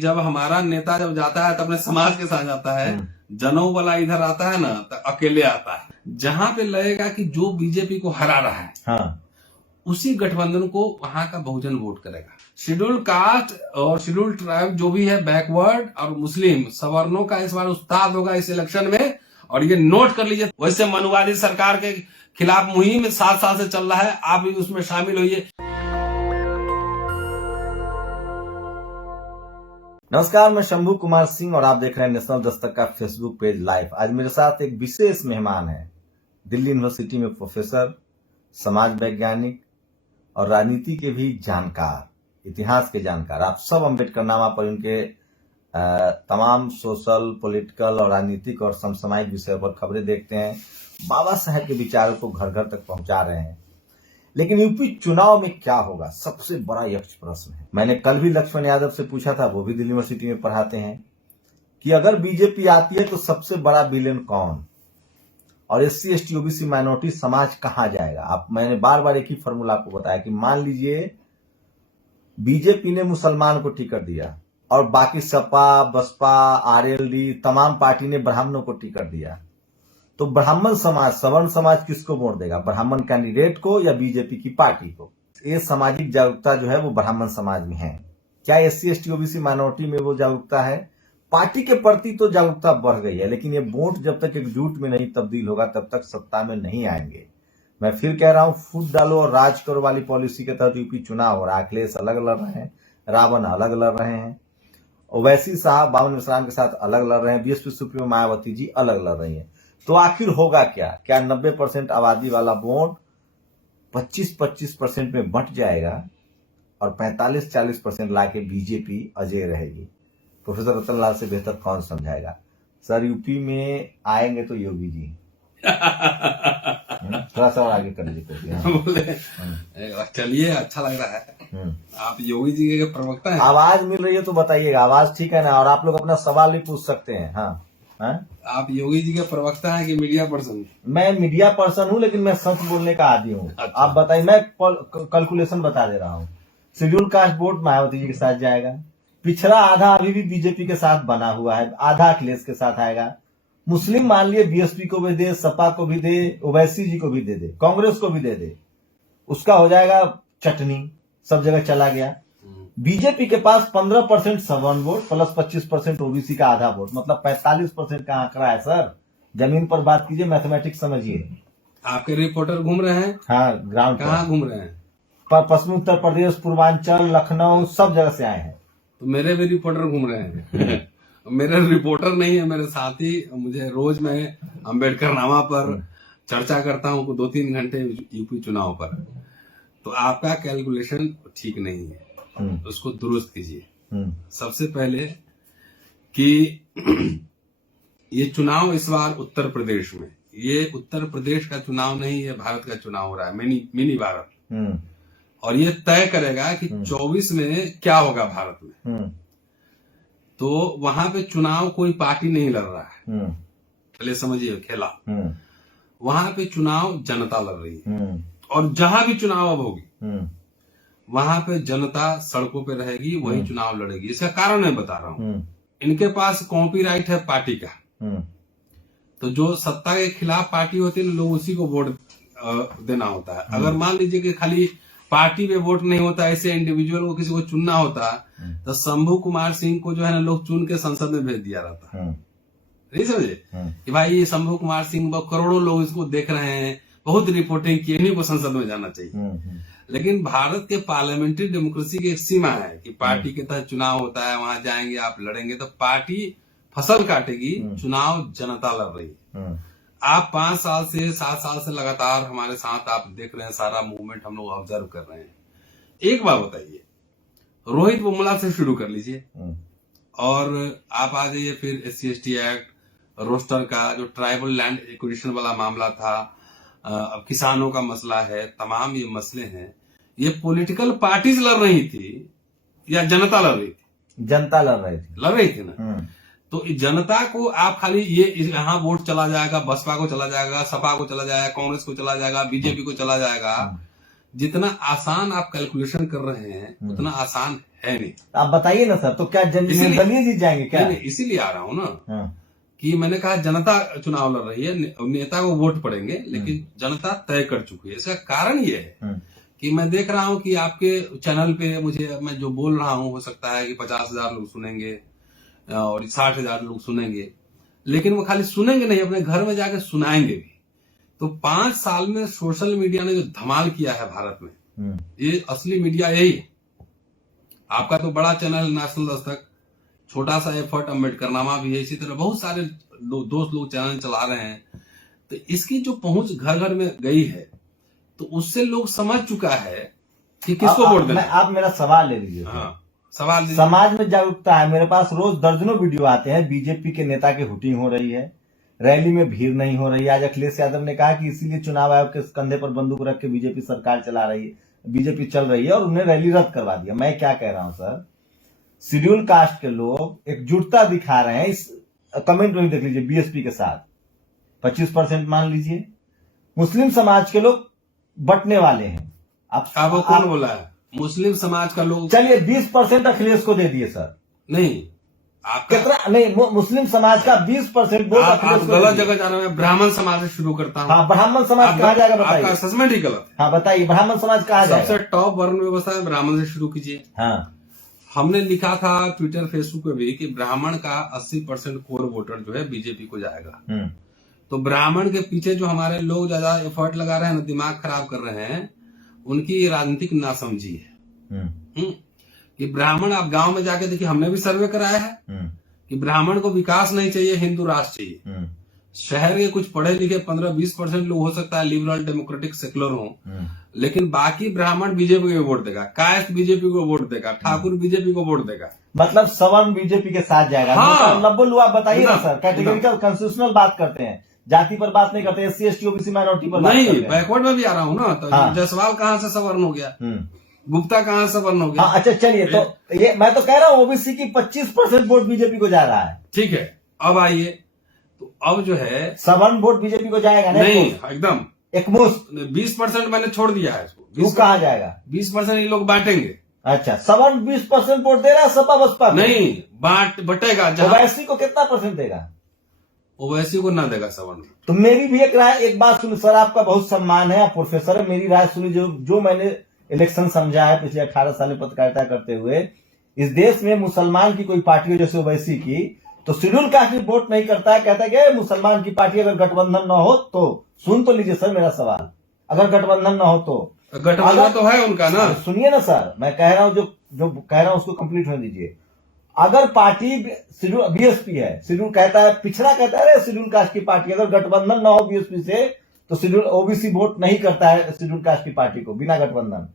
जब हमारा नेता जब जाता है तो अपने समाज के साथ जाता है, जनों वाला इधर आता है ना तो अकेले आता है। जहां पे लगेगा कि जो बीजेपी को हरा रहा है, हाँ, उसी गठबंधन को वहां का बहुजन वोट करेगा। शेड्यूल कास्ट और शेड्यूल ट्राइब जो भी है, बैकवर्ड और मुस्लिम सवर्णों का इस बार उस्ताद होगा इस इलेक्शन में। और ये नोट कर लीजिए, वैसे मनुवादी सरकार के खिलाफ मुहिम 7 साल से चल रहा है, आप भी उसमें शामिल होइए। नमस्कार, मैं शंभू कुमार सिंह और आप देख रहे हैं नेशनल दस्तक का फेसबुक पेज लाइव। आज मेरे साथ एक विशेष मेहमान है, दिल्ली यूनिवर्सिटी में प्रोफेसर, समाज वैज्ञानिक और राजनीति के भी जानकार, इतिहास के जानकार। आप सब अम्बेडकर नामा पर उनके तमाम सोशल, पॉलिटिकल और राजनीतिक और समसामयिक विषयों पर खबरें देखते हैं। बाबा साहब के विचारों को घर घर तक पहुंचा रहे हैं। लेकिन यूपी चुनाव में क्या होगा, सबसे बड़ा यक्ष प्रश्न है। मैंने कल भी लक्ष्मण यादव से पूछा था, वो भी दिल्ली यूनिवर्सिटी में पढ़ाते हैं, कि अगर बीजेपी आती है तो सबसे बड़ा विलेन कौन, और SC ST OBC माइनॉरिटी समाज कहां जाएगा। मैंने बार बार एक ही फॉर्मूला आपको बताया कि मान लीजिए बीजेपी ने मुसलमान को टिकट दिया और बाकी सपा, बसपा, RLD तमाम पार्टी ने ब्राह्मणों को टिकट दिया, तो ब्राह्मण समाज, सवर्ण समाज किसको वोट देगा, ब्राह्मण कैंडिडेट को या बीजेपी की पार्टी को। ये सामाजिक जागरूकता जो है वो ब्राह्मण समाज में है। क्या SC ST OBC माइनॉरिटी में वो जागरूकता है? पार्टी के प्रति तो जागरूकता बढ़ गई है, लेकिन ये वोट जब तक एकजुट में नहीं तब्दील होगा तब तक सत्ता में नहीं आएंगे। मैं फिर कह रहा हूं, फूट डालो और राज करो वाली पॉलिसी के तहत यूपी चुनाव हो रहा है। अखिलेश अलग लड़ रहे हैं, रावण अलग लड़ रहे हैं, ओवैसी साहब बावन मिश्रान के साथ अलग लड़ रहे हैं, BSP सुप्रीमो मायावती जी अलग लड़ रही है। तो आखिर होगा क्या? क्या 90% आबादी वाला वोट 25-25% में बंट जाएगा और 45-40% लाके बीजेपी अजय रहेगी? प्रोफेसर रतनलाल से बेहतर कौन समझाएगा। सर, यूपी में आएंगे तो योगी जी। थोड़ा सा और आगे कर लीजिए। चलिए, अच्छा लग रहा है। आप योगी जी के प्रवक्ता हैं। आवाज मिल रही है तो बताइएगा, आवाज ठीक है ना? और आप लोग अपना सवाल भी पूछ सकते हैं। हाँ, आप योगी जी के प्रवक्ता हैं कि मीडिया पर्सन? मैं मीडिया पर्सन हूँ, लेकिन मैं सच बोलने का आदी हूँ। अच्छा। आप बताइए, मैं कैलकुलेशन बता दे रहा हूँ। Schedule caste vote Mayawati ji के साथ जाएगा, पिछड़ा आधा अभी भी बीजेपी के साथ बना हुआ है, आधा अखिलेश के साथ आएगा। मुस्लिम मान लिए BSP को भी दे, सपा को भी दे, ओवैसी जी को भी दे दे, कांग्रेस को भी दे दे, उसका हो जाएगा चटनी, सब जगह चला गया। बीजेपी के पास 15% सवर्ण वोट प्लस 25% OBC का आधा वोट, मतलब 45% का आंकड़ा है। सर, जमीन पर बात कीजिए, मैथमेटिक्स समझिए। आपके रिपोर्टर घूम रहे हैं? हाँ, ग्राउंड कहाँ घूम रहे हैं? पश्चिमी उत्तर प्रदेश, पूर्वांचल, लखनऊ, सब जगह से आए हैं। तो मेरे भी रिपोर्टर घूम रहे हैं। मेरे रिपोर्टर नहीं है, मेरे साथी। मुझे रोज मैं अम्बेडकर नामा पर चर्चा करता हूँ 2-3 घंटे यूपी चुनाव पर। तो आपका कैलकुलेशन ठीक नहीं है, उसको दुरुस्त कीजिए। सबसे पहले कि ये चुनाव इस बार उत्तर प्रदेश में, ये उत्तर प्रदेश का चुनाव नहीं, ये भारत का चुनाव हो रहा है, मिनी भारत। और ये तय करेगा कि 24 में क्या होगा भारत में। तो वहां पे चुनाव कोई पार्टी नहीं लड़ रहा है, चलिए समझिए खेला। वहां पे चुनाव जनता लड़ रही है, और जहां भी चुनाव अब होगी वहां पे जनता सड़कों पे रहेगी, वही चुनाव लड़ेगी। इसका कारण मैं बता रहा हूँ, इनके पास कॉपीराइट है पार्टी का। तो जो सत्ता के खिलाफ पार्टी होती है ना, लोग उसी को वोट देना होता है। अगर मान लीजिए कि खाली पार्टी पे वोट नहीं होता, ऐसे इंडिविजुअल को किसी को चुनना होता, तो शंभू कुमार सिंह को जो है ना लोग चुन के संसद में भेज दिया रहता। नहीं समझे कि भाई ये शंभू कुमार सिंह, करोड़ों लोग इसको देख रहे हैं, बहुत रिपोर्टिंग की, इन्हीं को संसद में जाना चाहिए। लेकिन भारत के पार्लियामेंट्री डेमोक्रेसी की एक सीमा है कि पार्टी के तहत चुनाव होता है, वहां जाएंगे, आप लड़ेंगे तो पार्टी फसल काटेगी, चुनाव जनता लड़ रही है। आप 5 साल से 7 साल से लगातार हमारे साथ आप देख रहे हैं, सारा मूवमेंट हम लोग ऑब्जर्व कर रहे हैं। एक बात बताइए, रोहित वेमुला से शुरू कर लीजिए और आप आ जाइए फिर SC ST एक्ट, रोस्टर का जो ट्राइबल लैंड एक्विजिशन वाला मामला था, अब किसानों का मसला है, तमाम ये मसले हैं। ये पॉलिटिकल पार्टीज लड़ रही थी या जनता लड़ रही थी? जनता लड़ रही थी ना। तो जनता को आप खाली ये यहाँ वोट चला जाएगा, बसपा को चला जाएगा, सपा को चला जाएगा, कांग्रेस को चला जाएगा, बीजेपी को चला जाएगा, जितना आसान आप कैलकुलेशन कर रहे हैं उतना आसान है नहीं। आप बताइए ना सर, तो क्या दलीय जीत जाएंगे क्या? नहीं, इसीलिए आ रहा हूं ना कि मैंने कहा जनता चुनाव लड़ रही है, नेता को वोट पड़ेंगे, लेकिन जनता तय कर चुकी है। इसका कारण ये है कि मैं देख रहा हूं कि आपके चैनल पे मैं जो बोल रहा हूं, हो सकता है कि 50,000 लोग सुनेंगे और 60,000 लोग सुनेंगे, लेकिन वो खाली सुनेंगे नहीं, अपने घर में जाके सुनाएंगे भी। तो 5 साल में सोशल मीडिया ने जो धमाल किया है भारत में, ये असली मीडिया यही है। आपका तो बड़ा चैनल नेशनल दस्तक, छोटा सा एफर्ट अम्बेडकरनामा भी है, इसी तरह बहुत सारे दोस्त लोग चैनल चला रहे हैं। तो इसकी जो पहुंच घर घर में गई है, तो उससे लोग समझ चुका है कि किसको वोट देना। आप मेरा सवाल ले लीजिए। सवाल समाज में जागरूकता है। मेरे पास रोज दर्जनों वीडियो आते हैं, बीजेपी के नेता की हुटिंग हो रही है, रैली में भीड़ नहीं हो रही है। आज अखिलेश यादव ने कहा कि इसीलिए चुनाव आयोग के कंधे पर बंदूक रख के बीजेपी सरकार चला रही है, बीजेपी चल रही है, और उन्हें रैली रद्द करवा दिया। मैं क्या कह रहा हूं सर, शेड्यूल कास्ट के लोग एकजुटता दिखा रहे हैं। इस कमेंट में देख लीजिए, बीएसपी के साथ 25% मान लीजिए। मुस्लिम समाज के लोग बंटने वाले हैं। आप कौन बोला है? मुस्लिम समाज का लोग, चलिए 20% अखिलेश को दे दिए सर। नहीं, कितना नहीं, मुस्लिम समाज का 20% वोट अखिलेश को। गलत जगह जा रहे हैं। ब्राह्मण समाज से शुरू करता हूं। हाँ, ब्राह्मण समाज कहा जाएगा बताइए? आपका असेसमेंट ही गलत है। हाँ बताइए, ब्राह्मण समाज कहा जाएगा? सबसे टॉप वर्ण व्यवस्था है, ब्राह्मण से शुरू कीजिए। हाँ, हमने लिखा था ट्विटर फेसबुक पे भी कि ब्राह्मण का 80% कोर वोटर जो है बीजेपी को जाएगा। तो ब्राह्मण के पीछे जो हमारे लोग ज्यादा एफर्ट लगा रहे हैं ना, दिमाग खराब कर रहे हैं, उनकी राजनीतिक नासमझी है। कि ब्राह्मण, आप गांव में जाके देखिए, हमने भी सर्वे कराया है कि ब्राह्मण को विकास नहीं चाहिए, हिंदू राष्ट्र चाहिए। शहर के कुछ पढ़े लिखे 15-20% लोग हो सकता है लिबरल डेमोक्रेटिक सेकुलर हो, लेकिन बाकी ब्राह्मण बीजेपी को वोट देगा, कायस्थ बीजेपी को वोट देगा, ठाकुर बीजेपी को वोट देगा। मतलब सवर्ण बीजेपी के साथ जाएगा। हाँ, नब्बल आप बताइए ना सर, कैटेगरिकल कंस्टिट्यूशनल बात करते हैं, जाति पर बात नहीं करते, SC ST OBC माइनॉरिटी पर नहीं, बैकवर्ड में भी आ रहा हूँ ना। तो हाँ। जायसवाल कहाँ से सवर्ण हो गया, गुप्ता कहाँ से सवर्ण हो गया? हाँ, अच्छा चलिए, तो ये मैं तो कह रहा हूँ ओबीसी की 25% वोट बीजेपी को जा रहा है। ठीक है, अब आइए, तो अब जो है सवर्ण वोट बीजेपी को जाएगा नहीं, एकदम एकमुश्त 20% मैंने छोड़ दिया है इसको। वो कहाँ जाएगा? 20% ये लोग बांटेंगे। अच्छा, सवर्ण 20% वोट दे रहा है सपा बसपा? नहीं, बटेगा। ओवैसी को कितना परसेंट देगा? ओवैसी को ना देगा सवर्ण। तो मेरी भी एक राय, एक बात सुनिए सर, आपका बहुत सम्मान है, आप प्रोफेसर है, मेरी राय सुनिए। जो मैंने इलेक्शन समझा है पिछले 18 साल पत्रकारिता करते हुए, इस देश में मुसलमान की कोई पार्टी हो जैसे ओवैसी की, तो शेड्यूल कास्ट भी वोट नहीं करता है, कहता है कि मुसलमान की पार्टी अगर गठबंधन न हो तो। सुन तो लीजिए सर मेरा सवाल, अगर गठबंधन न हो तो। गठबंधन तो है उनका ना। सुनिए ना सर, मैं कह रहा हूं, जो कह रहा हूं उसको कंप्लीट होने दीजिए। अगर पार्टी बीएसपी है, शेड्यूल कहता है, पिछड़ा कहता है शेड्यूल कास्ट की पार्टी, अगर गठबंधन न हो बीएसपी से तो शेड्यूल ओबीसी वोट नहीं करता है शेड्यूल कास्ट की पार्टी को बिना गठबंधन।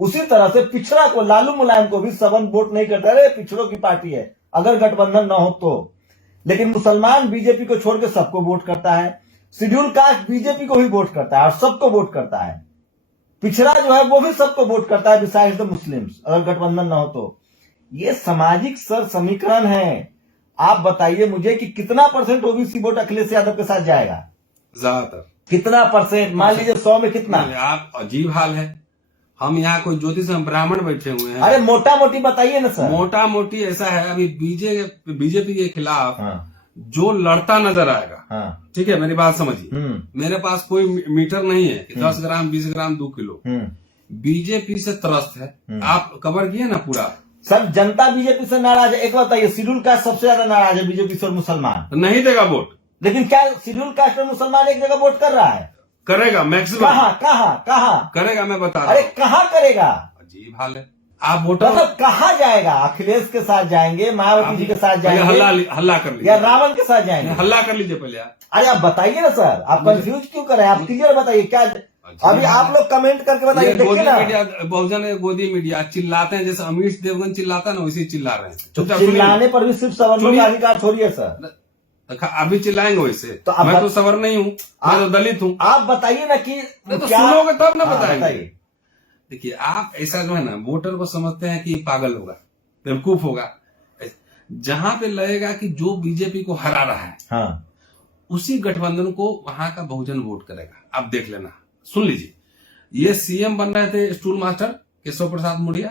उसी तरह से पिछड़ा को, लालू मुलायम को भी सवर्ण वोट नहीं करता है, पिछड़ों की पार्टी है अगर गठबंधन न हो तो। लेकिन मुसलमान बीजेपी को छोड़ के सबको वोट करता है, शेड्यूल कास्ट बीजेपी को भी वोट करता है और सबको वोट करता है। पिछड़ा जो है वो भी सबको वोट करता है बिसाइड्स द मुस्लिम्स, अगर गठबंधन न हो तो। ये सामाजिक सर समीकरण है। आप बताइए मुझे कि कितना percent OBC vote Akhilesh Yadav के साथ जाएगा? ज्यादातर कितना परसेंट? मान लीजिए 100 में कितना? आप अजीब हाल है, हम यहाँ कोई ज्योतिष हम ब्राह्मण बैठे हुए हैं। अरे मोटा मोटी बताइए ना सर। मोटा मोटी ऐसा है, अभी बीजेपी के खिलाफ जो लड़ता नजर आएगा, ठीक है, मेरी बात समझिए, मेरे पास कोई मीटर नहीं है कि 10 ग्राम 20 ग्राम 2 किलो, बीजेपी से त्रस्त है। आप कवर किए ना पूरा सर, जनता बीजेपी से नाराज है। एक बताइए, शेड्यूल कास्ट सबसे ज्यादा नाराज है बीजेपी से और मुसलमान नहीं देगा वोट। लेकिन क्या शेड्यूल कास्ट और मुसलमान एक जगह वोट कर रहा है? करेगा मैक्सिमम। कहाँ करेगा, मैं बता रहा हूं। अरे कहाँ करेगा? अजीब हाल है। आप वोटर मतलब कहाँ जाएगा? अखिलेश के साथ जाएंगे, मायावती जी के साथ जाएंगे, हल्ला कर लीजिए, या रावण के साथ जाएंगे? हल्ला कर लीजिए पहले आप। अरे आप बताइए ना सर, आप कंफ्यूज क्यों कर रहे हैं? आप क्लियर बताइए क्या। अभी आप लोग कमेंट करके बताइए। गोदी मीडिया, बहुजन गोदी मीडिया चिल्लाते हैं, जैसे अमीश देवगन चिल्लाता है ना, वैसे चिल्ला रहे हैं। चिल्लाने पर भी सिर्फ सवर्णों का अधिकार छोड़िए सर। अभी चिल्लाएंगे वैसे तो मैं तो सवर्ण नहीं हूँ, मैं तो दलित हूँ। आप बताइए ना कि तो सुनोगे तब ना बताएंगे। देखिए, आप ऐसा जो है ना, वोटर को समझते हैं कि पागल होगा, बेवकूफ होगा। जहां पे लगेगा कि जो बीजेपी को हरा रहा है, उसी गठबंधन को वहां का बहुजन वोट करेगा। आप देख लेना, सुन लीजिए, ये सीएम बन रहे थे स्टूल मास्टर केशव प्रसाद मौर्य,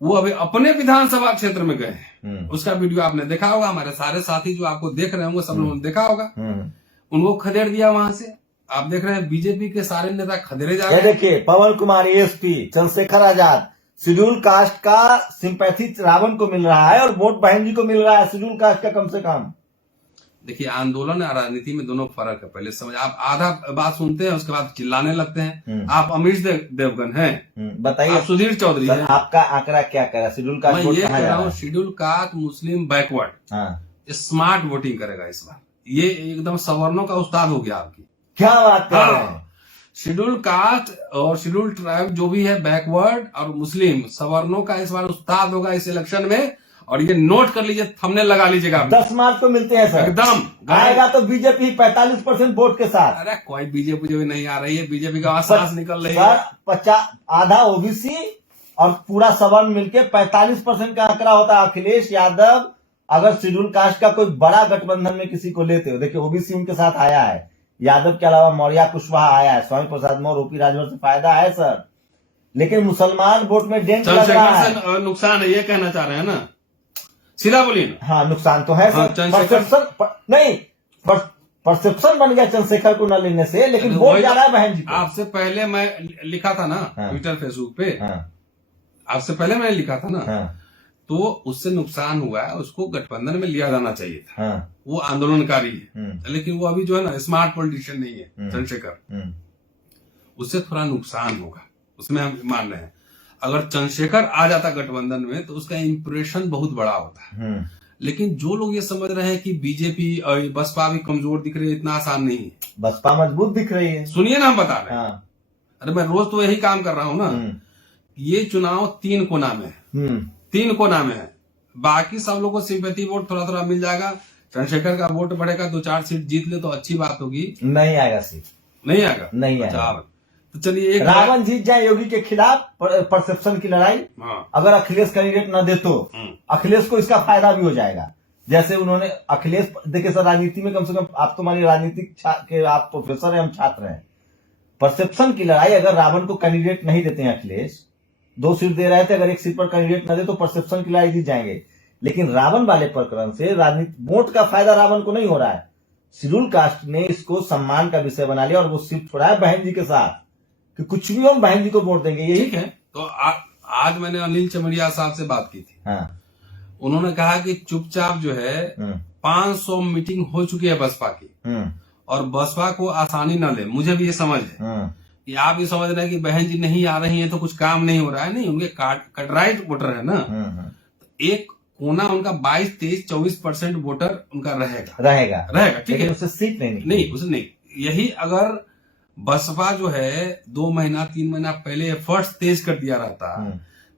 वो अभी अपने विधानसभा क्षेत्र में गए हैं। उसका वीडियो आपने देखा होगा, हमारे सारे साथी जो आपको देख रहे होंगे सब लोगों ने देखा होगा। उनको खदेड़ दिया वहां से। आप देख रहे हैं बीजेपी के सारे नेता खदेड़े जा रहे हैं। देखिए पवन Kumar ASP, Chandrashekhar Azad, schedule caste का सिंपैथी रावण को मिल रहा है और वोट बहन जी को मिल रहा है शेड्यूल कास्ट का कम से कम। देखिए आंदोलन और राजनीति में दोनों फर्क है। पहले समझ, आप आधा बात सुनते हैं उसके बाद चिल्लाने लगते हैं। आप अमीश देवगन हैं, बताइए। आप सुधीर चौधरी हैं। आपका आंकड़ा क्या कह रहा है? शेड्यूल कास्ट मैं ये कह रहा हूँ शेड्यूल कास्ट मुस्लिम बैकवर्ड स्मार्ट वोटिंग करेगा इस बार। ये एकदम सवर्णों का उस्ताद हो गया आपकी। क्या बात कर रहे हैं? शेड्यूल कास्ट और शेड्यूल ट्राइब जो भी है बैकवर्ड और मुस्लिम सवर्णों का इस बार उस्ताद होगा इस इलेक्शन में। और ये नोट कर लीजिए, थंबनेल लगा लीजिएगा। 10 मार्च को मिलते हैं सर, एकदम आएगा तो बीजेपी 45% वोट के साथ। अरे कोई बीजेपी जो नहीं आ रही है, बीजेपी का सांस निकल रही है। सर 50 आधा ओबीसी और पूरा सवर्ण मिलके 45% का आंकड़ा होता है। अखिलेश यादव अगर शेड्यूल कास्ट का कोई बड़ा गठबंधन में किसी को लेते हो, देखिए ओबीसी उनके साथ आया है, यादव के अलावा मौर्य कुशवाहा आया है, स्वामी प्रसाद मौर्य, ओपी राजभर से फायदा है सर, लेकिन मुसलमान वोट में डेंट लग रहा है। नुकसान है ये कहना चाह रहे हैं ना, सीधा बोलिए ना। हाँ नुकसान तो है सर। परसेप्शन नहीं, परसेप्शन बन गया चंद्रशेखर को न लेने से, लेकिन वोट जा रहा है बहन जी। आपसे पहले मैं लिखा था ना ट्विटर फेसबुक पे, आपसे पहले मैं लिखा था ना, तो उससे नुकसान हुआ है, उसको गठबंधन में लिया जाना चाहिए था। वो आंदोलनकारी है, लेकिन वो अभी जो है ना स्मार्ट पॉलिटिशियन नहीं है चंद्रशेखर, उससे थोड़ा नुकसान होगा, उसमें हम मान रहे हैं। अगर चंद्रशेखर आ जाता गठबंधन में तो उसका इंप्रेशन बहुत बड़ा होता है। लेकिन जो लोग ये समझ रहे हैं कि बीजेपी और बसपा भी कमजोर दिख रही है, इतना आसान नहीं है। बसपा मजबूत दिख रही है। सुनिए ना, हम बता रहे हैं। अरे मैं रोज तो यही काम कर रहा हूं ना। ये चुनाव 3 कोना में है, 3 कोना में है। बाकी सब लोग को सिंपैथी वोट थोड़ा थोड़ा मिल जाएगा, चंद्रशेखर का वोट बढ़ेगा, 2-4 सीट जीत ले तो अच्छी बात होगी। नहीं आएगा सीट, नहीं आएगा, नहीं आएगा। तो चलिए एक रावण जीत जाए योगी के खिलाफ, परसेप्शन की लड़ाई। अगर अखिलेश कैंडिडेट न दे तो अखिलेश को इसका फायदा भी हो जाएगा। जैसे उन्होंने अखिलेश, देखिए सर राजनीति में कम से कम आप तो हमारी राजनीतिक के आप प्रोफेसर हैं, हम छात्र हैं। परसेप्शन की लड़ाई, अगर रावण को कैंडिडेट नहीं देते हैं अखिलेश, 2 सीट दे रहे थे, अगर 1 सीट पर कैंडिडेट न दे तो परसेप्शन की लड़ाई जीत जाएंगे। लेकिन रावण वाले प्रकरण से राजनीति वोट का फायदा रावण को नहीं हो रहा है। शेड्यूल कास्ट ने इसको सम्मान का विषय बना लिया और वो सिर्फ छोड़ा है बहन जी के साथ कि कुछ भी हम बहन जी को वोट देंगे। यही है। तो आज मैंने अनिल चमड़िया साहब से बात की थी। उन्होंने कहा कि चुपचाप जो है 500 मीटिंग हो चुकी है बसपा की, और बसपा को आसानी न ले। मुझे भी ये समझ है कि आप ये समझ रहे हैं कि बहन जी नहीं आ रही हैं तो कुछ काम नहीं हो रहा है। नहीं, उनके कटराइट वोटर है ना। एक कोना उनका 22-23-24% वोटर उनका रहेगा, ठीक है। उसे सीट नहीं उसे नहीं। यही अगर बसपा जो है 2 महीना 3 महीना पहले एफर्ट्स तेज कर दिया रहता,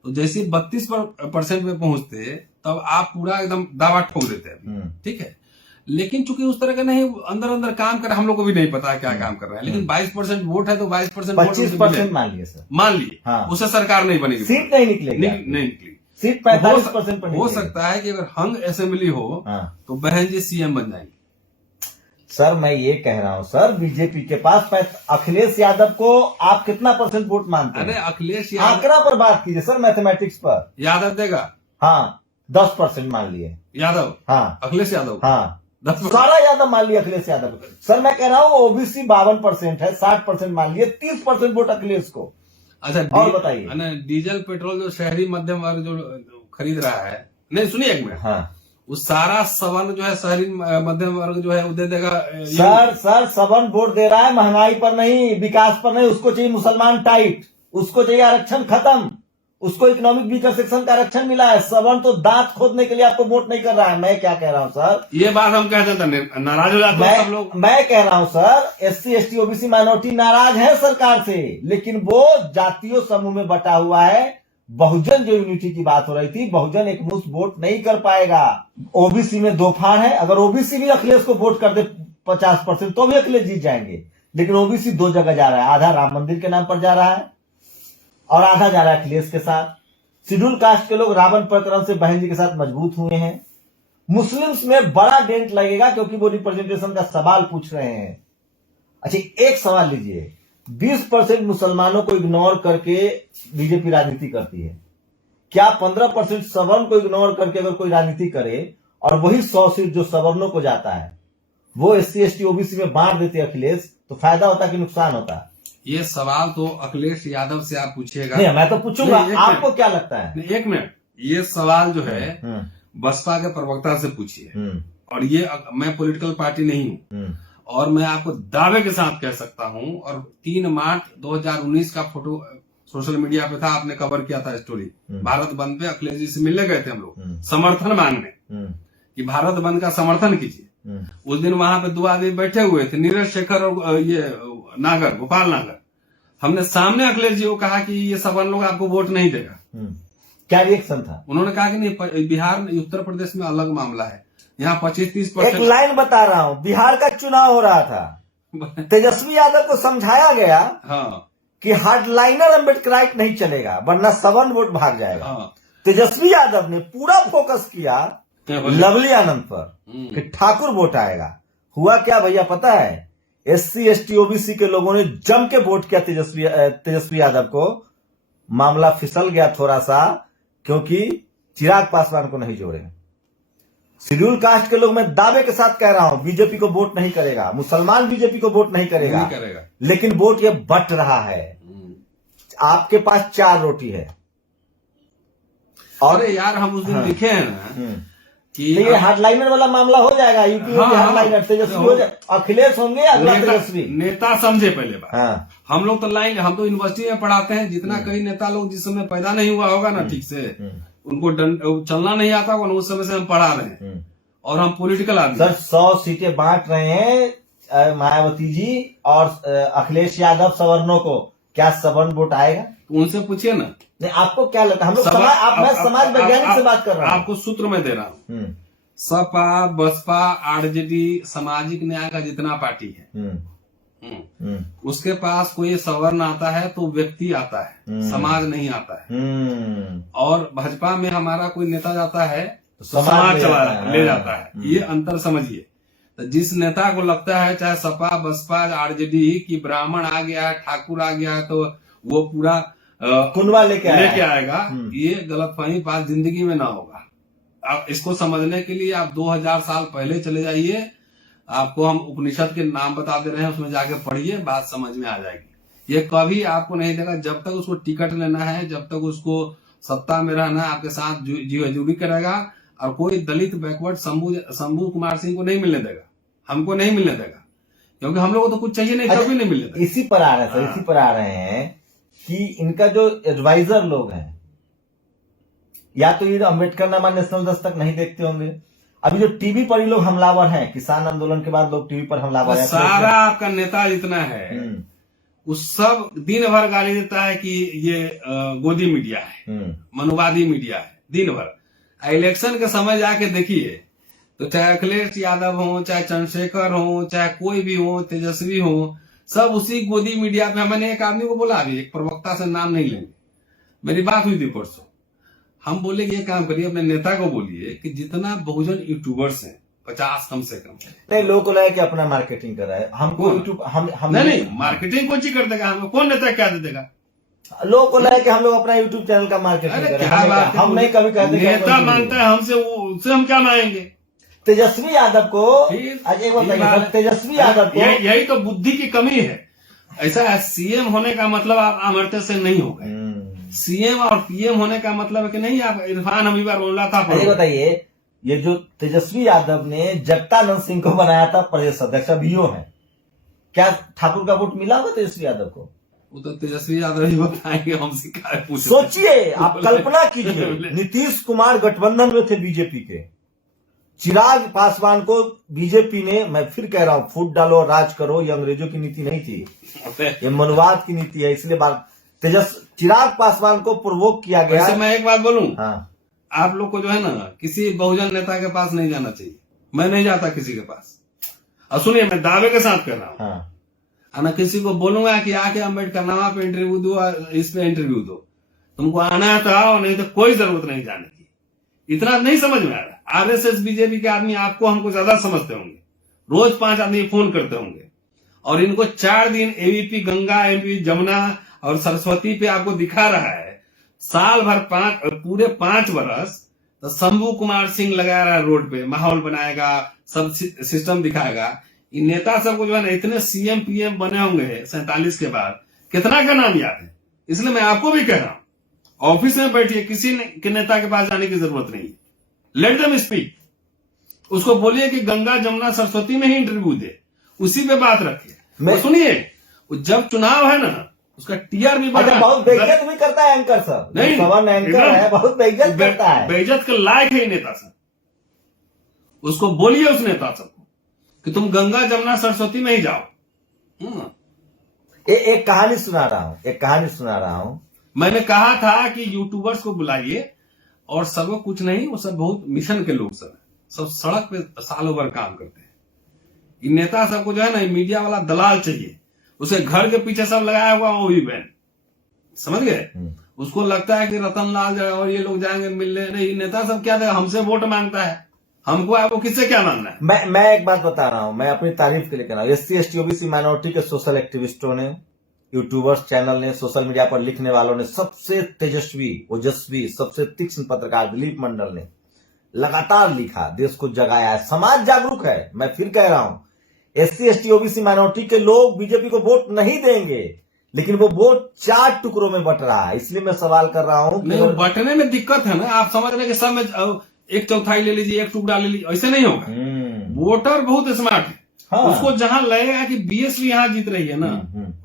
तो जैसे 32% पे पहुंचते तब आप पूरा एकदम दावा ठोक देते हैं, ठीक है। लेकिन चूंकि उस तरह का नहीं, अंदर अंदर काम कर, हम लोग को भी नहीं पता क्या काम कर रहा है। लेकिन 22% वोट है तो 22% 25% मान लिए सर, मान लिए उससे सरकार नहीं बनेगी, सीट नहीं निकलेगी, नहीं निकली सीट 45% पर हो सकता है कि अगर हंग असेंबली हो तो बहन जी सीएम बन जाएंगे। सर मैं ये कह रहा हूँ सर, बीजेपी के पास अखिलेश यादव को आप कितना % वोट मानते हैं? अरे अखिलेश यादव, आंकड़ा पर बात कीजिए सर, मैथमेटिक्स पर। यादव देगा, हाँ 10% मान लिए यादव, हाँ अखिलेश यादव, हाँ सारा यादव मान लिया अखिलेश यादव। सर मैं कह रहा हूँ ओबीसी 52% है, 60% मान लिए, 30% वोट अखिलेश को। अच्छा और बताइए, डीजल पेट्रोल जो शहरी मध्यम वर्ग जो खरीद रहा है, नहीं सुनिए एक मिनट, हाँ उस सारा सवर्ण जो है शहरी मध्यम वर्ग जो है वो दे देगा। सर सवर्ण वोट दे रहा है महंगाई पर नहीं, विकास पर नहीं। उसको चाहिए मुसलमान टाइट, उसको चाहिए आरक्षण खत्म, उसको इकोनॉमिक वीकर सेक्शन का आरक्षण मिला है। सवर्ण तो दांत खोदने के लिए आपको वोट नहीं कर रहा है। मैं क्या कह रहा हूँ सर, ये बात हम कहते हैं नाराज हो जाते हैं सब लोग। मैं कह रहा हूँ sir, SC ST OBC minority नाराज है सरकार से, लेकिन वो जातीय समूह में बटा हुआ है। बहुजन जो यूनिटी की बात हो रही थी, बहुजन एक मुश्त वोट नहीं कर पाएगा। ओबीसी में 2 फाड़ है, अगर ओबीसी भी अखिलेश को वोट कर दे 50% तो भी अखिलेश जीत जाएंगे। लेकिन ओबीसी 2 जगह जा रहा है, आधा राम मंदिर के नाम पर जा रहा है और आधा जा रहा है अखिलेश के साथ। शेड्यूल कास्ट के लोग रावण प्रकरण से बहन जी के साथ मजबूत हुए हैं। मुस्लिम्स में बड़ा डेंट लगेगा क्योंकि वो रिप्रेजेंटेशन का सवाल पूछ रहे हैं। अच्छा एक सवाल लीजिए, 20% मुसलमानों को इग्नोर करके बीजेपी राजनीति करती है। क्या 15% सवर्ण को इग्नोर करके अगर कोई राजनीति करे और वही 100 सीट जो सवर्णों को जाता है वो SC ST OBC में बांट देते अखिलेश, तो फायदा होता कि नुकसान होता? ये सवाल तो अखिलेश यादव से आप पूछिएगा। नहीं, मैं तो पूछूंगा, नहीं, आपको क्या लगता है? एक मिनट, ये सवाल जो है बसपा के प्रवक्ता से पूछिए। और ये मैं पॉलिटिकल पार्टी नहीं हूँ, और मैं आपको दावे के साथ कह सकता हूँ। और 3 मार्च 2019 का फोटो सोशल मीडिया पे था, आपने कवर किया था स्टोरी। भारत बंद पे अखिलेश जी से मिलने गए थे हम लोग समर्थन मांगने कि भारत बंद का समर्थन कीजिए। उस दिन वहां पे 2 आदमी बैठे हुए थे, नीरज शेखर और ये नागर, गोपाल नागर। हमने सामने अखिलेश जी को कहा कि ये सवर्ण लोग आपको वोट नहीं देगा। क्या रिएक्शन था? उन्होंने कहा कि नहीं, बिहार उत्तर प्रदेश में अलग मामला है, यहाँ 25-30%। एक लाइन बता रहा हूँ, बिहार का चुनाव हो रहा था, तेजस्वी यादव को समझाया गया हाँ कि हार्डलाइनर अम्बेडकराइट नहीं चलेगा वरना सवर्ण वोट भाग जाएगा। हाँ। तेजस्वी यादव ने पूरा फोकस किया लवली आनंद पर कि ठाकुर वोट आएगा। हुआ क्या भैया पता है? SC ST OBC के लोगों ने जम के वोट किया तेजस्वी यादव को। मामला फिसल गया थोड़ा सा, क्योंकि चिराग पासवान को नहीं जोड़े। शेड्यूल कास्ट के लोग, मैं दावे के साथ कह रहा हूं, बीजेपी को वोट नहीं करेगा, मुसलमान बीजेपी को वोट नहीं करेगा, लेकिन वोट ये बट रहा है। आपके पास 4 रोटी है। और यार हम उस दिन लिखे हैं ना कि ये हार्डलाइनर वाला मामला हो जाएगा, यूपी में हार्डलाइनर तेजस्वी हो जाए, अखिलेश होंगे अगला तेजस्वी। नेता समझे पहले बात। हम लोग तो लाइन, हम तो यूनिवर्सिटी में पढ़ाते हैं, जितना कई नेता लोग जिस समय पैदा नहीं हुआ होगा ना ठीक से, उनको चलना नहीं आता होगा, उस समय से हम पढ़ा रहे हैं। और हम पॉलिटिकल आदमी सर 100 सीटें बांट रहे हैं मायावती जी और अखिलेश यादव सवर्णों को, क्या सवर्ण वोट आएगा? उनसे पूछिए ना। नहीं, आपको क्या लगता है? हम लोग मैं समाज वैज्ञानिक से बात कर रहा हूँ। आपको सूत्र में दे रहा हूँ। सपा, बसपा, आरजेडी, सामाजिक न्याय का जितना पार्टी है, उसके पास कोई सवर्ण आता है तो व्यक्ति आता है, समाज नहीं आता है। और भाजपा में हमारा कोई नेता जाता है तो समाज ले जाता है। ये अंतर समझिए। तो जिस नेता को लगता है, चाहे सपा, बसपा, आरजेडी की ब्राह्मण आ गया है, ठाकुर आ गया है, तो वो पूरा कुनवा लेके आएगा, ये गलतफहमी बात जिंदगी में ना होगा। आप इसको समझने के लिए आप 2000 साल पहले चले जाइए, आपको हम उपनिषद के नाम बता दे रहे हैं, उसमें जाके पढ़िए, बात समझ में आ जाएगी। ये कभी आपको नहीं देगा जब तक उसको टिकट लेना है, जब तक उसको सत्ता में रहना है, आपके साथ जी हजूरी करेगा। और कोई दलित बैकवर्ड शंभू कुमार सिंह को नहीं मिलने देगा, हमको नहीं मिलने देगा, क्योंकि हम लोग को तो कुछ चाहिए नहीं, कभी नहीं मिलने देगा। इसी पर आ रहे हैं, इसी पर आ रहे हैं कि इनका जो एडवाइजर लोग हैं, या तो ये अम्बेडकर नामा नेशनल दस्तक नहीं देखते होंगे। अभी जो टीवी पर ये लोग हमलावर हैं, किसान आंदोलन के बाद लोग टीवी पर हमलावर हैं। सारा आपका नेता जितना है उस सब दिन भर गाली देता है कि ये गोदी मीडिया है, मनुवादी मीडिया है। दिन भर इलेक्शन के समय जाके देखिए तो चाहे अखिलेश यादव हो, चाहे चंद्रशेखर हो, चाहे कोई भी हो, तेजस्वी हो, सब उसी गोदी मीडिया पे। मैंने एक आदमी को बोला, अभी एक प्रवक्ता से नाम नहीं लेंगे, मेरी बात हुई थी परसों, हम बोले कि ये काम करिए, अपने नेता को बोलिए कि जितना बहुजन यूट्यूबर्स हैं 50 कम से कम। नहीं, लोग को लगा कि अपना मार्केटिंग कर रहा है, हमको यूट्यूब हम नहीं मार्केटिंग कौन सी कर देगा, हमें कौन नेता क्या दे देगा? लोगों को लगा कि हम लोग अपना यूट्यूब चैनल का मार्केटिंग कर रहे हैं। हम नहीं कभी कहते नेता मांगता है हमसे, उससे हम क्या मांगेंगे? तेजस्वी यादव को आज एक बताइए, तेजस्वी यादव को यही तो बुद्धि की कमी है। ऐसा है, सीएम होने का मतलब आप अमरते से नहीं हो गए। सीएम और पीएम होने का मतलब है कि नहीं, आप इरफान अभी बार बोल रहा था। ये बताइए, ये जो तेजस्वी यादव ने जगतानंद सिंह को बनाया था प्रदेश अध्यक्ष, अभियो है, क्या ठाकुर का वोट मिला होगा तेजस्वी यादव को? वो तो तेजस्वी यादव ही बताएंगे, हमसे क्या पूछ। सोचिए, आप कल्पना कीजिए, नीतीश कुमार गठबंधन में थे बीजेपी के, चिराग पासवान को बीजेपी ने, मैं फिर कह रहा हूं, फूट डालो राज करो, ये अंग्रेजों की नीति नहीं थी, ये मनुवाद की नीति है। इसलिए चिराग पासवान को प्रोवोक किया गया। मैं एक बात बोलूं, हाँ, आप लोग को जो है ना, किसी बहुजन नेता के पास नहीं जाना चाहिए। मैं नहीं जाता किसी के पास। और सुनिए, मैं दावे के साथ कर रहा हूँ, हाँ, ना किसी को बोलूंगा कि आके अम्बेडकर नामा पे इंटरव्यू दो, इस पे इंटरव्यू दो। तुमको आना है तो आओ, नहीं तो कोई जरूरत नहीं जाने की। इतना नहीं समझ में आ रहा। आरएसएस बीजेपी के आदमी आपको हमको ज्यादा समझते होंगे, रोज 5 आदमी फोन करते होंगे, और इनको 4 दिन एबीपी गंगा, एबीपी जमुना और सरस्वती पे आपको दिखा रहा है। साल भर पूरे 5 वर्ष तो शंभू कुमार सिंह लगा रहा है रोड पे, माहौल बनाएगा, सब सिस्टम दिखाएगा। इन नेता सबको जो है ना, इतने सीएम पीएम बने होंगे 47 के बाद, कितना का नाम याद है। इसलिए मैं आपको भी कह रहा हूं, ऑफिस में बैठिए, किसी के नेता के पास जाने की जरूरत नहीं है। Let them speak. उसको बोलिए कि गंगा जमुना सरस्वती में ही इंटरव्यू दे, उसी पे बात रखिए। और सुनिए, जब चुनाव है ना, उसका टीआरपी बढ़ा। बहुत बेइज्जत भी करता है एंकर साहब, नहीं, सवन एंकर है, बहुत बेइज्जत करता है। बेइज्जत के लायक है नेता सब। उसको बोलिए उस नेता सबको कि तुम गंगा जमुना सरस्वती में ही जाओ। एक कहानी सुना रहा हूं। मैंने कहा था कि यूट्यूबर्स को बुलाइए, और सब कुछ नहीं, वो सब बहुत मिशन के लोग सब सड़क पे सालों भर काम करते हैं। इन नेता सबको जो है ना, मीडिया वाला दलाल चाहिए। उसे घर के पीछे सब लगाया हुआ वो भी बैन, समझ गए। उसको लगता है कि रतन लाल और ये लोग जाएंगे मिलने। नहीं, नेता सब क्या देगा, हमसे वोट मांगता है, हमको आपको किससे क्या मांगना है। मैं एक बात बता रहा हूं, मैं अपनी तारीफ के लिए कह रहा हूं। SC ST OBC माइनॉरिटी के सोशल एक्टिविस्टों ने, यूट्यूबर्स चैनल ने, सोशल मीडिया पर लिखने वालों ने, सबसे तेजस्वी, ओजस्वी, सबसे तीक्ष्ण पत्रकार दिलीप मंडल ने लगातार लिखा, देश को जगाया है, समाज जागरूक है। मैं फिर कह रहा हूं, SC ST OBC माइनॉरिटी के लोग बीजेपी को वोट नहीं देंगे, लेकिन वो वोट 4 टुकड़ों में बट रहा है। इसलिए मैं सवाल कर रहा हूं। नहीं, बटने में दिक्कत है ना। आप समझ रहे कि सब में 1/4 ले लीजिए, 1 टुकड़ा ले लीजिए, ऐसे नहीं होगा। वोटर बहुत स्मार्ट है। हाँ। उसको जहां लगेगा कि बीएसपी यहां जीत रही है ना,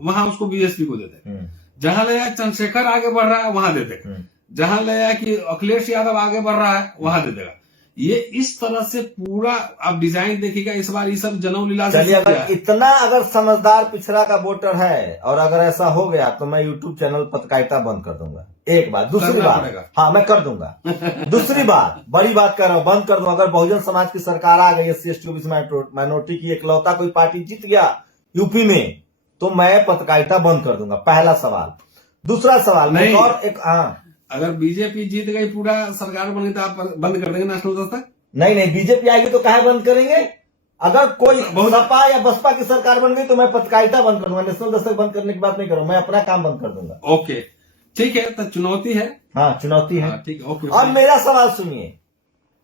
वहां उसको बीएसपी को दे दे। जहां लगेगा चंद्रशेखर आगे बढ़ रहा है, वहां दे देगा। जहां लगेगा कि अखिलेश यादव आगे बढ़ रहा है, वहां दे देगा। ये इस तरह से पूरा आप डिजाइन देखिएगा। इस बार ये सब जनऊ लीला से अगर इतना अगर समझदार पिछड़ा का वोटर है, और अगर ऐसा हो गया, तो मैं यूट्यूब चैनल पत्रकारिता बंद कर दूंगा। एक बात। दूसरी बात, हाँ मैं कर दूंगा। दूसरी बात, बड़ी बात कर रहा हूं, बंद कर दूंगा। अगर बहुजन समाज की सरकार आ गई, SC ST OBC माइनॉरिटी की इकलौता कोई पार्टी जीत गया यूपी में, तो मैं पत्रकारिता बंद कर दूंगा। पहला सवाल। दूसरा सवाल, और एक, हाँ, अगर बीजेपी जीत गई, पूरा सरकार बन गई, तो आप बंद कर देंगे नेशनल दस्तक? नहीं, बीजेपी आएगी तो कहाँ बंद करेंगे। अगर कोई सपा या बसपा की सरकार बन गई, तो मैं पत्रकारिता बंद कर दूंगा। नेशनल दस्तक बंद करने की बात नहीं करूंगा, मैं अपना काम बंद कर दूंगा। ओके, ठीक है, तो चुनौती है। हाँ, चुनौती है। ठीक है, ओके। और मेरा सवाल सुनिए,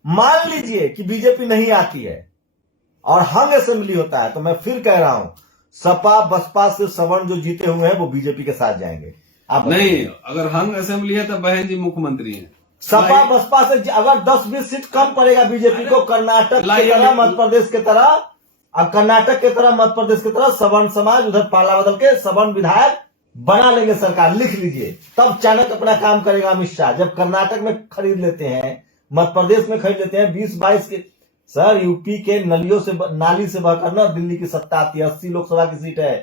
मान लीजिए कि बीजेपी नहीं आती है और हंग असेंबली होता है, तो मैं फिर कह रहा हूं, सपा बसपा से सवर्ण जो जीते हुए हैं वो बीजेपी के साथ जाएंगे। आप नहीं, अगर हंग असेंबली है तो बहन जी मुख्यमंत्री हैं। सपा बसपा से अगर 10-20 सीट कम पड़ेगा बीजेपी को, कर्नाटक की तरह, मध्य प्रदेश की तरह, अब कर्नाटक की तरह, मध्य प्रदेश की तरह सवर्ण समाज उधर पाला बदल के सवर्ण विधायक बना लेंगे सरकार। लिख लीजिए, तब चाणक्य अपना काम करेगा अमित शाह। जब कर्नाटक में खरीद लेते हैं, मध्य प्रदेश में खरीद लेते हैं 20-22 के, सर यूपी के नलियों से, नाली से बहकर ना दिल्ली की सत्ता आती है। 80 लोकसभा की सीट है,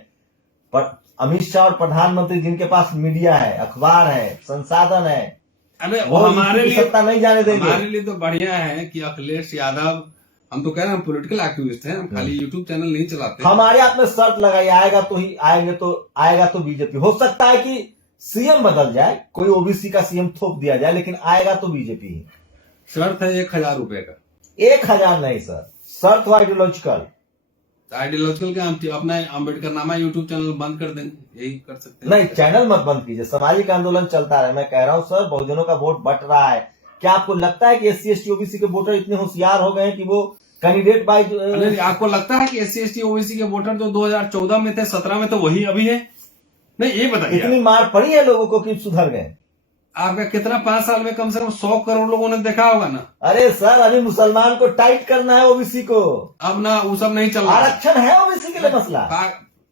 पर अमित शाह और प्रधानमंत्री जिनके पास मीडिया है, अखबार है, संसाधन है, अरे वो हमारे लिए सत्ता नहीं जाने देंगे। हमारे लिए तो बढ़िया है कि अखिलेश यादव, हम तो कह रहे हैं पॉलिटिकल एक्टिविस्ट हैं, हम खाली यूट्यूब चैनल नहीं चलाते। हमारे हाथ में शर्त लगाई, आएगा तो ही आएगा तो बीजेपी। हो सकता है कि सीएम बदल जाए, कोई ओबीसी का सीएम थोप दिया जाए, लेकिन आएगा तो बीजेपी ही। शर्त है 1000 रुपए का। 1000 नहीं सर, शर्त हो आइडियोलॉजिकल का हम अपना अम्बेडकर नामा यूट्यूब चैनल बंद कर देंगे, यही कर सकते हैं। नहीं, चैनल मत बंद कीजिए, सामाजिक आंदोलन चलता रहे। मैं कह रहा हूं सर, बहुजनों का वोट बट रहा है। क्या आपको लगता है कि SC ST OBC के वोटर इतने होशियार हो गए हैं कि वो कैंडिडेट बाय, आपको लगता है कि SC ST OBC के वोटर जो 2014 में थे, 17 में, तो वही अभी है? नहीं, ये बताइए, इतनी मार पड़ी है लोगों को कि सुधर गए? आपका कितना 5 साल में कम से कम 100 करोड़ लोगों ने देखा होगा ना। अरे सर, अभी मुसलमान को टाइट करना है ओबीसी को। अब ना वो सब नहीं चल रहा। आरक्षण है ओबीसी के लिए मसला।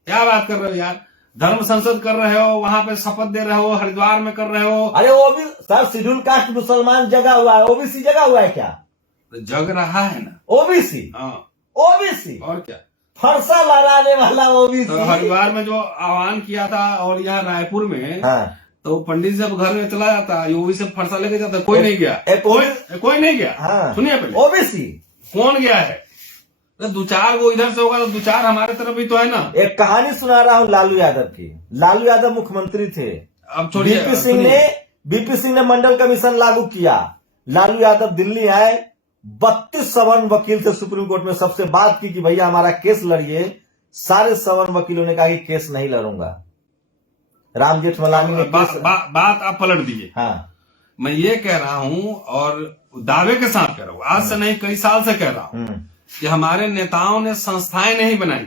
क्या बात कर रहे हो यार, धर्म संसद कर रहे हो, वहां पे शपथ दे रहे हो, हरिद्वार में कर रहे हो। अरे वो भी सर, शेड्यूल कास्ट मुसलमान जगा हुआ है, ओबीसी जगा हुआ है क्या? तो जग रहा है ना ओबीसी। हाँ, ओबीसी और क्या, फरसा लड़ाने वाला ओबीसी। तो हरिद्वार में जो आह्वान किया था, और यहाँ रायपुर में, हाँ, तो पंडित जब घर में चला जाता, ओबीसी से फरसा लेके जाता, कोई नहीं गया, कोई नहीं गया। हाँ, सुनिए पहले, ओबीसी कौन गया है? तो 2-4 वो इधर से होगा, तो 2-4 हमारे तरफ भी तो है ना। एक कहानी सुना रहा हूँ लालू यादव की। लालू यादव मुख्यमंत्री थे, अब छोड़िए। बीपी सिंह ने मंडल कमीशन लागू किया। लालू यादव दिल्ली आए, 32 सवर्ण वकील थे सुप्रीम कोर्ट में, सबसे बात की कि भैया हमारा केस लड़िए, सारे सवर्ण वकीलों ने कहा कि केस नहीं लड़ूंगा। राम जेठमलानी ने बात आप पलट दीजिए। हाँ, मैं ये कह रहा हूं और दावे के साथ कह रहा हूं, आज से नहीं कई साल से कह रहा हूं कि हमारे नेताओं ने संस्थाएं नहीं बनाई,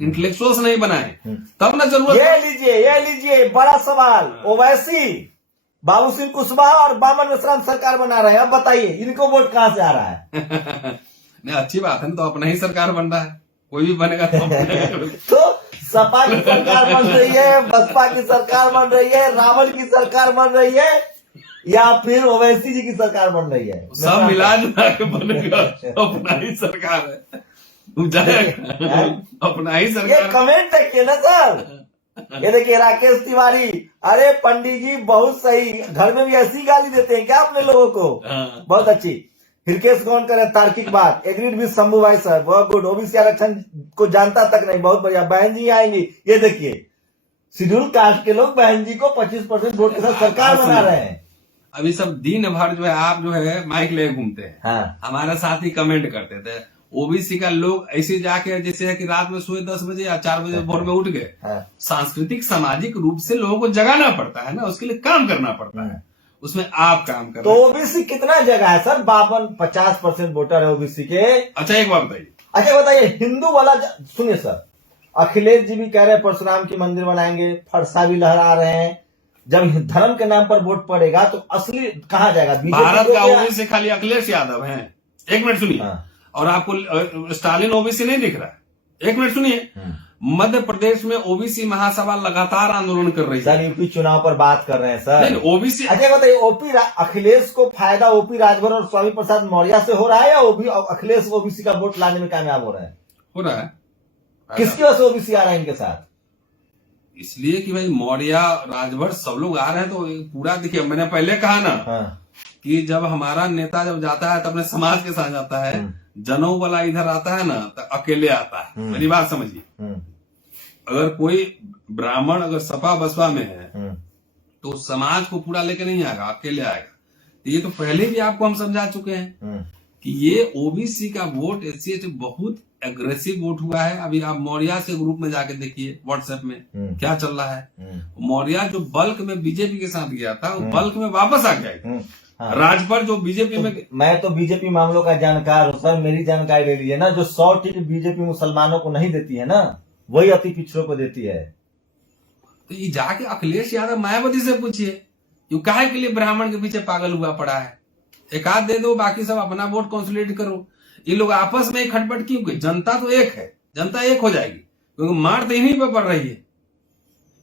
इंटेलेक्चुअल्स नहीं बनाए, तब ना जरूरत। ये लीजिए बड़ा सवाल। ओवैसी, बाबू सिंह कुशवाहा और बामन मिश्रा सरकार बना रहे हैं। अब बताइए इनको वोट कहां से आ रहा है? नहीं, अच्छी बात है ना, तो अपना ही सरकार बन रहा है, कोई भी बनेगा तो तो सपा की सरकार बन रही है, बसपा की सरकार बन रही है, रावल की सरकार बन रही है, या फिर ओवैसी जी की सरकार बन रही है? सब मिला जुला के बनेगा, अपना ही सरकार है, अपना ही सरकार। ये कमेंट देखिए ना सर, ये देखिए राकेश तिवारी, अरे पंडित जी बहुत सही, घर में भी ऐसी गाली देते हैं क्या अपने लोगों को? बहुत अच्छी। हिरकेश गौन करे तार्किक बात, एग्रीड विद शंभू भाई सर, बहुत गुड। ओबीसी आरक्षण को जानता तक नहीं, बहुत बढ़िया। बहन जी आएंगी, ये देखिए शेड्यूल कास्ट के लोग बहन जी को 25% वोट के साथ सरकार बना रहे हैं। अभी सब दिन भर जो है आप जो है माइक ले घूमते हैं। हाँ। हमारे साथ ही कमेंट करते थे, ओबीसी का लोग ऐसे जाके जैसे है कि रात में सोए 10 बजे या 4 बजे भोर में उठ गए। सांस्कृतिक सामाजिक रूप से लोगों को जगाना पड़ता है ना, उसके लिए काम करना पड़ता है, उसमें आप काम कर रहे हैं। तो ओबीसी कितना जगह है सर? 52-50% वोटर है ओबीसी के। अच्छा एक बात बताइए, अच्छा बताइए, हिंदू वाला सुनिए सर, अखिलेश जी भी कह रहे हैं परशुराम की मंदिर बनाएंगे, फरसा भी लहरा रहे हैं। जब धर्म के नाम पर वोट पड़ेगा तो असली कहाँ जाएगा? भारत का ओबीसी खाली अखिलेश यादव है। एक मिनट सुनिए। और आपको स्टालिन ओबीसी नहीं दिख रहा है? एक मिनट सुनिए। मध्य प्रदेश में ओबीसी महासभा लगातार आंदोलन कर रही है। सर यूपी चुनाव पर बात कर रहे हैं सर। नहीं ओबीसी। अच्छा बताइए, अखिलेश को फायदा ओपी राजभर और स्वामी प्रसाद मौर्य से हो रहा है, या अखिलेश ओबीसी का वोट लाने में कामयाब हो रहा है? हो रहा है। किसकी वजह से ओबीसी आ रहा है इनके साथ? इसलिए कि भाई मौर्य राजभर सब लोग आ रहे हैं, तो पूरा देखिए मैंने पहले कहा ना कि जब हमारा नेता जब जाता है तो अपने समाज के साथ जाता है, जनऊ वाला इधर आता है ना तो अकेले आता है। मेरी बात समझिए, अगर कोई ब्राह्मण अगर सपा बसपा में है तो समाज को पूरा लेके नहीं आएगा, अकेले आएगा। तो ये तो पहले भी आपको हम समझा चुके हैं कि ये ओबीसी का वोट एससी बहुत एग्रेसिव वोट हुआ है। अभी आप मौर्य से ग्रुप में जाके देखिए व्हाट्सएप में क्या चल रहा है। मौर्य जो बल्क में बीजेपी के साथ गया था वो बल्क में वापस आ गया। राजभर जो बीजेपी में, मैं तो बीजेपी मामलों का जानकार हूँ सर, मेरी जानकारी ले लीजिए ना। जो 100 टिकट बीजेपी मुसलमानों को नहीं देती है ना, वही अति पिछड़ों को देती है। तो ये जाके अखिलेश यादव मायावती से पूछिए, क्यों काहे के लिए ब्राह्मण के पीछे पागल हुआ पड़ा है? एक आध दे दो, बाकी सब अपना वोट कंसोलिडेट करो। ये लोग आपस में खटपट क्यों? जनता तो एक है, जनता एक हो जाएगी, क्योंकि मार तो इन्हीं पर पड़ रही है।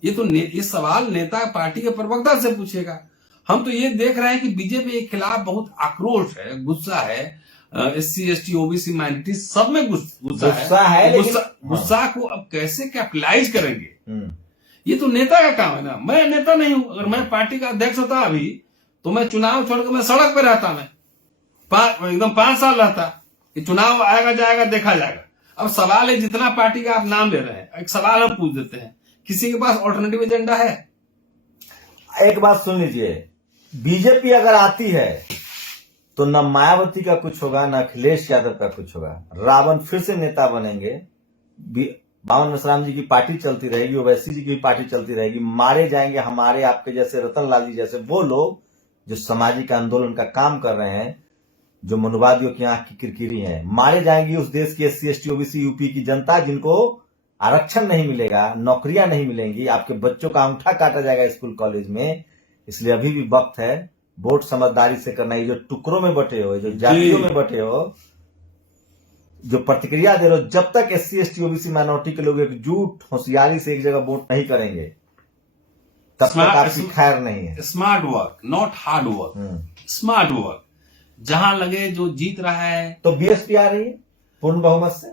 ये तो ये सवाल नेता पार्टी के प्रवक्ता से पूछेगा। हम तो ये देख रहे हैं कि बीजेपी के खिलाफ बहुत आक्रोश है, गुस्सा है। एससी एसटी ओबीसी माइनॉरिटी सब में गुस्सा है। गुस्सा को अब कैसे कैपिटलाइज करेंगे, ये तो नेता का काम है ना। मैं नेता नहीं हूं, अगर मैं पार्टी का अध्यक्ष होता अभी तो मैं चुनाव छोड़कर मैं सड़क पे रहता, मैं एकदम 5 साल रहता कि चुनाव आएगा जाएगा देखा जाएगा। अब सवाल है, जितना पार्टी का आप नाम ले रहे हैं, एक सवाल हम पूछ देते हैं, किसी के पास ऑल्टरनेटिव एजेंडा है? एक बात सुन लीजिए, बीजेपी अगर आती है तो न मायावती का कुछ होगा, न अखिलेश यादव का कुछ होगा। रावण फिर से नेता बनेंगे, बावन मिश्राम जी की पार्टी चलती रहेगी, ओवैसी जी की पार्टी चलती रहेगी। मारे जाएंगे हमारे आपके जैसे रतन लाल जी जैसे वो लोग जो सामाजिक आंदोलन का काम कर रहे हैं, जो मनुवादियों की आंख की किरकिरी है। मारे जाएंगी उस देश की एससी एसटी ओबीसी यूपी की जनता, जिनको आरक्षण नहीं मिलेगा, नौकरियां नहीं मिलेंगी, आपके बच्चों का अंगूठा काटा जाएगा स्कूल कॉलेज में। इसलिए अभी भी वक्त है, वोट समझदारी से करना। ये जो टुकड़ों में बटे हो, जो जातियों में बटे हो, जो प्रतिक्रिया दे रहे हो, जब तक एससी एसटी ओबीसी माइनॉरिटी के लोग एकजुट होशियारी से एक जगह वोट नहीं करेंगे तब तक आपकी खैर नहीं है। Smart work, not hard work, smart work. जहां लगे जो जीत रहा है। तो बीएसपी आ रही है पूर्ण बहुमत से।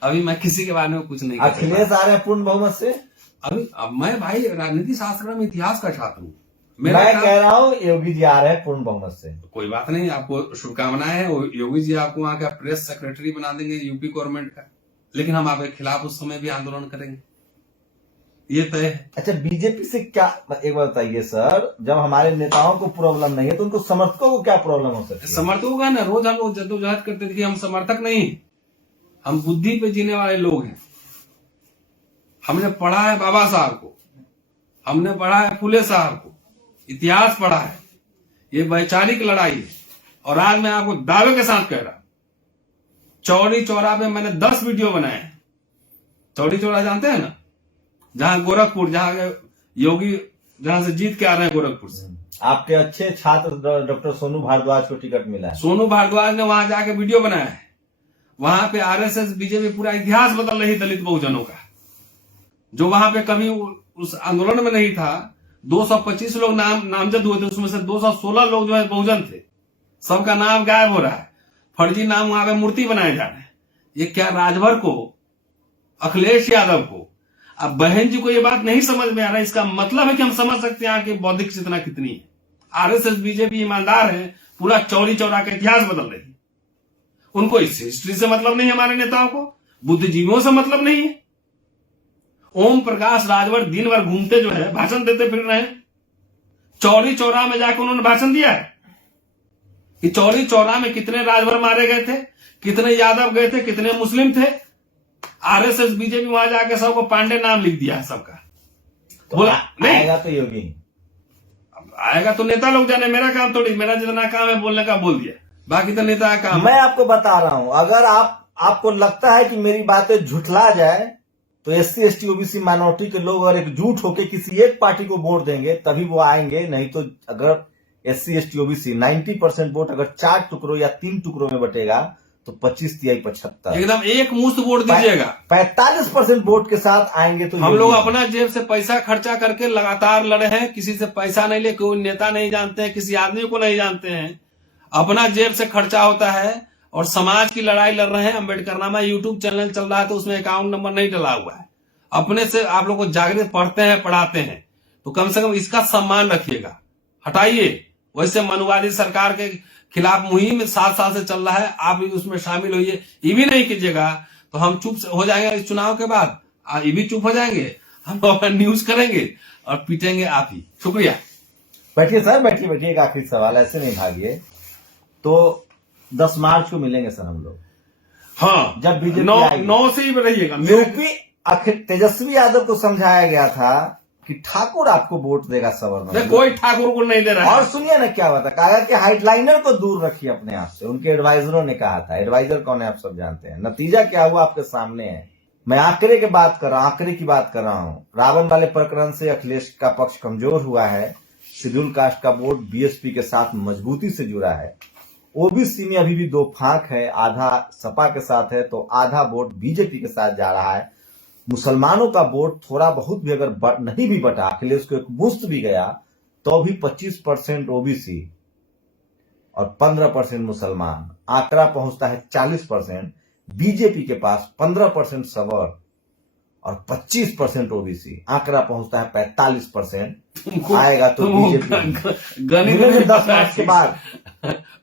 अभी मैं किसी के बारे में कुछ नहीं, अखिलेश आ रहे हैं पूर्ण बहुमत से। अभी अब मैं भाई राजनीति शास्त्र में इतिहास का छात्र हूँ, मैं कह रहा हूँ योगी जी आ रहे हैं पूर्ण बहुमत से। कोई बात नहीं, आपको शुभकामनाएं हैं। योगी जी आपको वहां का प्रेस सेक्रेटरी बना देंगे यूपी गवर्नमेंट का, लेकिन हम आपके खिलाफ उस समय भी आंदोलन करेंगे, ये तय है। अच्छा बीजेपी से क्या, एक बात बताइए सर, जब हमारे नेताओं को प्रॉब्लम नहीं है तो उनको समर्थकों को क्या प्रॉब्लम हो सकती है? समर्थकों का ना रोज हम लोग जद्दोजहद करते थे कि हम समर्थक नहीं, हम बुद्धि पे जीने वाले लोग हैं। हमने पढ़ा है बाबा साहब को, हमने पढ़ा है फुले साहब को, इतिहास पढ़ा है। ये वैचारिक लड़ाई है। और आज मैं आपको दावे के साथ कह रहा हूं, चौरी चौरा पे मैंने 10 वीडियो बनाए हैं। चौरी चौरा जानते हैं ना, जहां गोरखपुर, जहां योगी जहां से जीत के आ रहे हैं गोरखपुर से। आपके अच्छे छात्र डॉक्टर सोनू भारद्वाज को टिकट मिला है। सोनू भारद्वाज ने वहां जाके वीडियो बनाया है। वहां पे आरएसएस बीजेपी पूरा इतिहास बदल रही दलित बहुजनों का, जो वहां पे कभी उस आंदोलन में नहीं था। 225 लोग नामजद हुए थे, उसमें से 216 लोग जो है बहुजन थे। सबका नाम गायब हो रहा है, फर्जी नाम वहां पे मूर्ति बनाए जा रहे हैं। ये क्या राजभर को, अखिलेश यादव को, अब बहन जी को ये बात नहीं समझ में आ रहा है। इसका मतलब है कि हम समझ सकते हैं कि बौद्धिक चेतना कितनी है। आरएसएस बीजेपी ईमानदार है, पूरा चौरी चौरा का इतिहास बदल रही है। उनको इस हिस्ट्री से मतलब नहीं है, हमारे नेताओं को बुद्धिजीवियों से मतलब नहीं है। ओम प्रकाश राजभर दिन भर घूमते जो है भाषण देते फिर रहे हैं। चौरी चौरा में जाकर उन्होंने भाषण दिया है कि चौरी चौरा में कितने राजभर मारे गए थे, कितने यादव गए थे, कितने मुस्लिम थे। आरएसएस बीजेपी वहां जाके सबको पांडे नाम लिख दिया है सबका। तो बोला नहीं आएगा तो योगी, आएगा तो नेता लोग जाने, मेरा काम थोड़ी। मेरा जितना काम है बोलने का बोल दिया, बाकी तो नेता का काम। मैं आपको बता रहा हूं, अगर आपको लगता है कि मेरी बातें झुठला जाए तो SC ST OBC माइनॉरिटी के लोग अगर एकजुट होकर किसी एक पार्टी को वोट देंगे तभी वो आएंगे। नहीं तो अगर SC ST OBC 90% वोट अगर 4 टुकड़ों या 3 टुकड़ों में बटेगा तो 25 तिहाई 75 एकदम एक मुश्त वोट दीजिएगा। 45% वोट के साथ आएंगे तो हम लोग अपना जेब से पैसा खर्चा करके लगातार लड़े हैं, किसी से पैसा नहीं ले, कोई नेता नहीं जानते हैं, किसी आदमी को नहीं जानते हैं। अपना जेब से खर्चा होता है और समाज की लड़ाई लड़ रहे हैं। अम्बेडकरनामा यूट्यूब चैनल चल रहा है तो उसमें अकाउंट नंबर नहीं डला हुआ है। अपने से आप लोग को जागृत पढ़ते हैं, पढ़ाते हैं, तो कम से कम इसका सम्मान रखिएगा। हटाइए। वैसे मनुवादी सरकार के खिलाफ मुहिम 7 साल से चल रहा है, आप भी उसमें शामिल होइए। ये भी नहीं कीजिएगा तो हम चुप हो जाएंगे। इस चुनाव के बाद ये भी चुप हो जाएंगे, हम अपना न्यूज करेंगे और पीटेंगे आप ही। शुक्रिया। बैठिए सर, बैठिए। एक आखिरी सवाल, ऐसे नहीं भागिए। तो 10 मार्च को मिलेंगे सर हम लोग। हाँ, जब बीजेपी 9 से ही रहिएगा। यूपी तेजस्वी यादव को समझाया गया था कि ठाकुर आपको वोट देगा सवर्णों। कोई ठाकुर को नहीं दे रहा है। और सुनिए ना क्या हुआ था, कहा कि हाइडलाइनर को दूर रखिए अपने आप से। उनके एडवाइजरों ने कहा था। एडवाइजर कौन है आप सब जानते हैं। नतीजा क्या हुआ आपके सामने है। मैं आंकड़े की बात कर रहा हूँ। रावण वाले प्रकरण से अखिलेश का पक्ष कमजोर हुआ है। शेड्यूल कास्ट का वोट BSP के साथ मजबूती से जुड़ा है। OBC में अभी भी 2 फांक है, आधा सपा के साथ है तो आधा वोट बीजेपी के साथ जा रहा है। मुसलमानों का वोट थोड़ा बहुत भी अगर नहीं भी बटा, अखिलेश को एक मुश्त भी गया तो भी 25% OBC और 15% मुसलमान, आंकड़ा पहुंचता है 40%। बीजेपी के पास 15% सवर और 25% OBC, आंकड़ा पहुंचता है 45%। आएगा तो बीजेपी गणित 10 मार्च के बाद।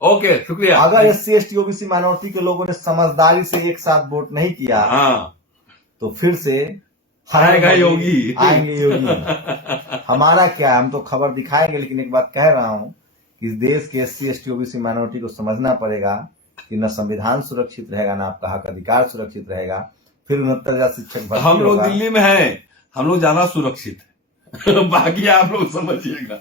ओके, शुक्रिया। अगर SC ST OBC माइनॉरिटी के लोगों ने समझदारी से एक साथ वोट नहीं किया, हाँ, तो फिर से आएंगे योगी। हमारा क्या, हम तो खबर दिखाएंगे। लेकिन एक बात कह रहा हूं कि देश के SC ST OBC माइनॉरिटी को समझना पड़ेगा कि न संविधान सुरक्षित रहेगा, न आपका हक अधिकार सुरक्षित रहेगा। फिर 69,000 शिक्षक भर्ती हम लोग दिल्ली में हैं, हम लोग ज्यादा सुरक्षित है। बाकी आप लोग समझिएगा।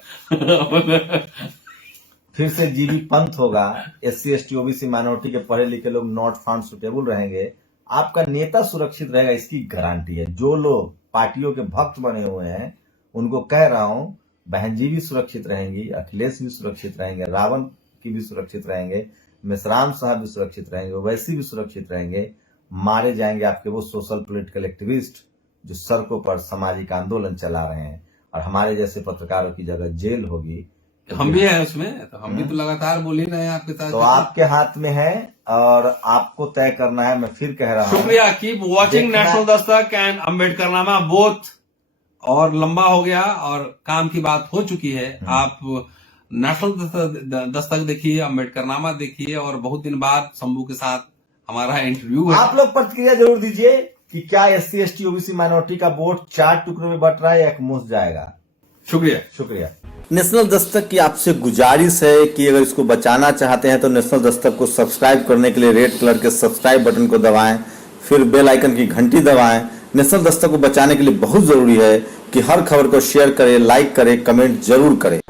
फिर से GB पंथ होगा। SC ST OBC माइनॉरिटी के पढ़े लिखे लोग नॉट फाउंड सुटेबल रहेंगे। आपका नेता सुरक्षित रहेगा, इसकी गारंटी है। जो लोग पार्टियों के भक्त बने हुए हैं उनको कह रहा हूं, बहन जी भी सुरक्षित रहेंगी, अखिलेश भी सुरक्षित रहेंगे, रावण की भी सुरक्षित रहेंगे, मेसराम साहब भी सुरक्षित रहेंगे, ओवैसी भी सुरक्षित रहेंगे। मारे जाएंगे आपके वो सोशल पॉलिटिकल एक्टिविस्ट जो सड़कों पर सामाजिक आंदोलन चला रहे हैं, और हमारे जैसे पत्रकारों की जगह जेल होगी। हम भी हैं उसमें, तो हम भी तो लगातार बोल ही रहे हैं आपके साथ। तो आपके हाथ में है और आपको तय करना है। मैं फिर कह रहा हूँ, शुक्रिया। Keep watching national Dastak and Ambedkarnama both. और लंबा हो गया और काम की बात हो चुकी है। आप नेशनल दस्तक देखिए, अम्बेडकरनामा देखिए, और बहुत दिन बाद शंभू के साथ हमारा इंटरव्यू है। आप लोग प्रतिक्रिया जरूर दीजिए कि क्या SC ST OBC माइनॉरिटी का वोट 4 टुकड़ों में बट रहा है या एक मुश्त जाएगा। शुक्रिया। नेशनल दस्तक की आपसे गुजारिश है कि अगर इसको बचाना चाहते हैं तो नेशनल दस्तक को सब्सक्राइब करने के लिए रेड कलर के सब्सक्राइब बटन को दबाएं, फिर बेल आइकन की घंटी दबाएं। नेशनल दस्तक को बचाने के लिए बहुत जरूरी है कि हर खबर को शेयर करें, लाइक करें, कमेंट जरूर करें।